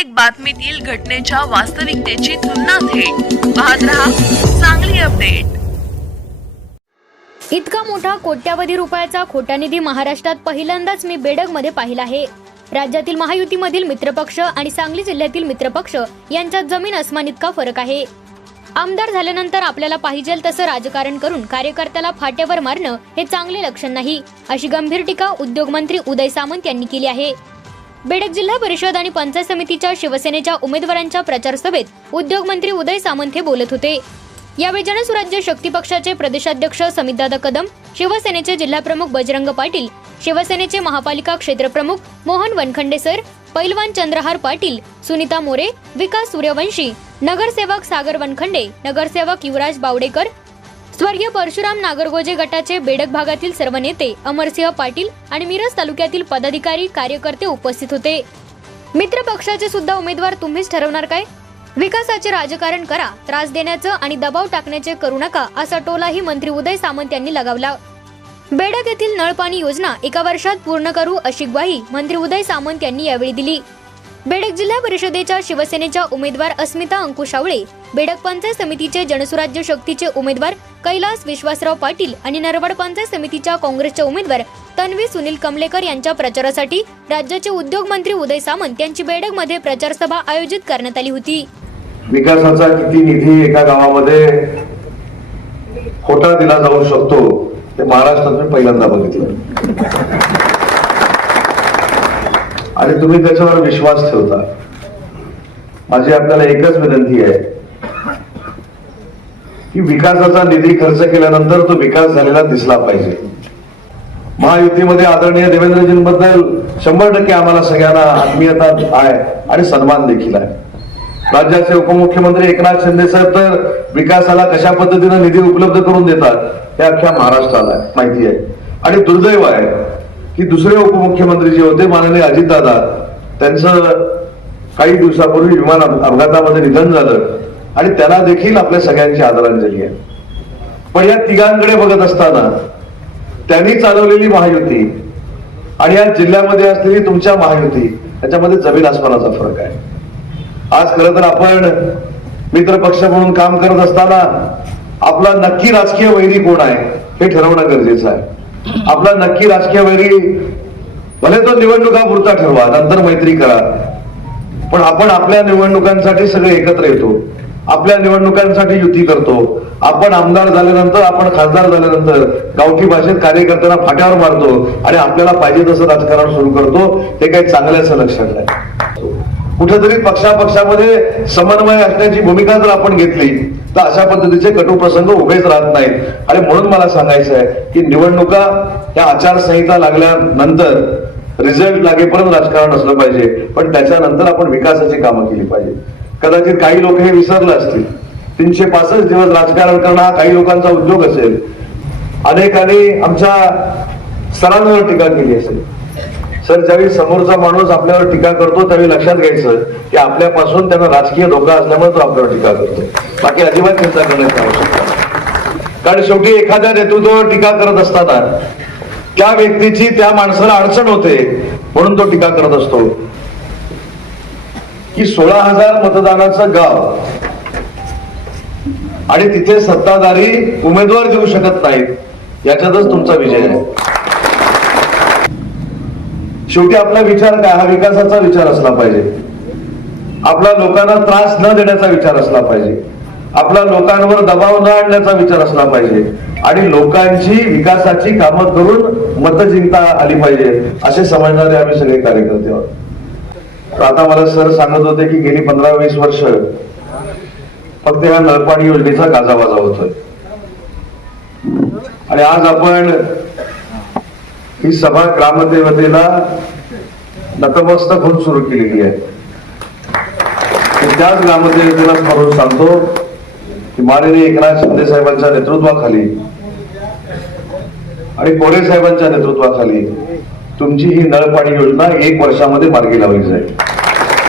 प्रत्येक बातमीतील घटनेच्या वास्तविकतेची तुलना थेट पाहत रहा चांगली अपडेट इतका मोठा कोट्यावधी रुपयाचा खोटा निधी महाराष्ट्रात पहिल्यांदाच मी बेडगमध्ये पाहिला आहे राज्यातील महायुतीमधील मित्रपक्ष आणि सांगली जिल्ह्यातील मित्रपक्ष यांच्यात जमीन अस्मान इतका फरक आहे आमदार झाल्यानंतर आपल्याला पाहिजे तसं राजकारण करून कार्यकर्त्याला फाट्यावर मारणं हे चांगले लक्षण नाही अशी गंभीर टीका उद्योगमंत्री उदय सामंत यांनी केली आहे बेडक जिल्हा परिषद आणि पंचायत समितीच्या शिवसेनेच्या उमेदवारांच्या प्रचार सभेत उद्योगमंत्री उदय सामंत हे बोलत होते यावेळी जनसुराज्य शक्ती पक्षाचे प्रदेशाध्यक्ष समितदादा कदम शिवसेनेचे जिल्हाप्रमुख बजरंग पाटील शिवसेनेचे महापालिका क्षेत्रप्रमुख मोहन वनखंडे सर पैलवान चंद्रहार पाटील सुनीता मोरे विकास सूर्यवंशी नगरसेवक सागर वनखंडे नगरसेवक युवराज बावडेकर स्वर्गीय परशुराम नागरगोजे गटाचे बेडक भागातील सर्व नेते अमरसिंह पाटील आणि मिरज तालुक्यातील पदाधिकारी कार्यकर्ते उपस्थित होते मित्र पक्षाचे सुद्धा उमेदवार तुम्हीच ठरवणार काय विकासाचे राजकारण करा त्रास देण्याचं आणि दबाव टाकण्याचे करू नका असा टोलाही मंत्री उदय सामंत यांनी लगावला बेडक येथील नळपाणी योजना एका वर्षात पूर्ण करू अशी ग्वाही मंत्री उदय सामंत यांनी यावेळी दिली बेडक जिल्हा परिषदेच्या शिवसेनेच्या उमेदवार अस्मिता अंकुशावळे बेडक पंचायत समितीचे जनसुराज्य शक्तीचे उमेदवार कैलास विश्वासराव पाटील आणि नरवड पंचायत समितीच्या काँग्रेसचे उमेदवार तन्वी सुनील कमलेकर यांच्या प्रचारासाठी राज्याचे उद्योग मंत्री उदय सामंत यांची प्रचार प्रचारसभा आयोजित करण्यात आली होती विकासाचा किती निधी एका गावामध्ये खोटा दिला जाऊ शकतो ते महाराष्ट्रात पहिल्यांदा बघितलं आणि तुम्ही त्याच्यावर विश्वास ठेवता माझी आपल्याला एकच विनंती आहे की विकासाचा निधी खर्च केल्यानंतर तो विकास झालेला दिसला पाहिजे महायुतीमध्ये आदरणीय देवेंद्रजींबद्दल शंभर टक्के आम्हाला सगळ्यांना आत्मीयता आहे आणि सन्मान देखील आहे राज्याचे उपमुख्यमंत्री एकनाथ शिंदे साहेब तर विकासाला कशा पद्धतीनं निधी उपलब्ध करून देतात हे अख्ख्या महाराष्ट्राला माहिती आहे आणि दुर्दैव आहे की दुसरे उपमुख्यमंत्री जे होते माननीय अजितदादा त्यांचं काही दिवसापूर्वी विमान अपघातामध्ये निधन झालं आणि त्याला देखील आपल्या सगळ्यांची आदरांजली आहे पण या तिघांकडे बघत असताना त्यांनी चालवलेली महायुती आणि या जिल्ह्यामध्ये असलेली तुमच्या महायुती त्याच्यामध्ये जमीन आसमानाचा फरक आहे आज खरं तर आपण मित्र पक्ष म्हणून काम करत असताना आपला नक्की राजकीय वैरी कोण आहे हे ठरवणं गरजेचं आहे आपला नक्की राजकीय वैरी भले तो निवडणुका पुरता ठरवा नंतर मैत्री करा पण आपण आपल्या निवडणुकांसाठी सगळे एकत्र येतो आपल्या निवडणुकांसाठी युती करतो आपण आमदार झाल्यानंतर आपण खासदार झाल्यानंतर गावठी भाषेत कार्यकर्त्यांना फाट्यावर मारतो आणि आपल्याला पाहिजे तसं राजकारण सुरू करतो हे काही चांगल्याचं लक्षात नाही कुठेतरी पक्षापक्षामध्ये समन्वय असण्याची भूमिका जर आपण घेतली तर अशा पद्धतीचे कटू प्रसंग उभेच राहत नाहीत आणि म्हणून मला सांगायचं आहे की निवडणुका या आचारसंहिता लागल्यानंतर रिझल्ट लागेपर्यंत राजकारण असलं पाहिजे पण त्याच्यानंतर आपण विकासाची कामं केली पाहिजे कदाचित काही लोक हे विसरलं असतील तीनशे पासष्ट दिवस राजकारण करणं हा काही लोकांचा उद्योग असेल अनेकांनी आमच्या सरांवर टीका केली असेल सर ज्यावेळी समोरचा माणूस आपल्यावर टीका करतो त्यावेळी लक्षात घ्यायचं की आपल्यापासून त्यांना राजकीय धोका असल्यामुळे तो आपल्यावर टीका करतो बाकी अजिबात चिंता करण्याची आवश्यकता कारण शेवटी एखाद्या नेतृत्वावर टीका करत असताना त्या व्यक्तीची त्या माणसाला अडचण होते म्हणून तो टीका करत असतो की सोळा हजार मतदानाचं गाव आणि तिथे सत्ताधारी उमेदवार देऊ शकत नाहीत याच्यातच तुमचा विजय आहे शेवटी आपला विचार काय हा विकासाचा विचार असला पाहिजे आपला लोकांना त्रास न देण्याचा विचार असला पाहिजे आपला लोकांवर दबाव न आणण्याचा विचार असला पाहिजे आणि लोकांची विकासाची कामं करून मत जिंकता आली पाहिजे असे समजणारे आम्ही सगळे कार्यकर्ते आहोत आता मला सर सांगत होते की गेली पंधरा वीस वर्ष फक्त ह्या नळपाणी योजनेचा गाजावाजा होतोय आणि आज आपण ही सभा ग्रामदेवतेला नतमस्तक होऊन सुरू केलेली आहे त्याच ग्रामदेवतेला स्मरून सांगतो की माननीय एकनाथ शिंदे साहेबांच्या नेतृत्वाखाली आणि कोरे साहेबांच्या नेतृत्वाखाली तुमची ही नळपाणी योजना एक वर्षामध्ये मार्गी लावली जाईल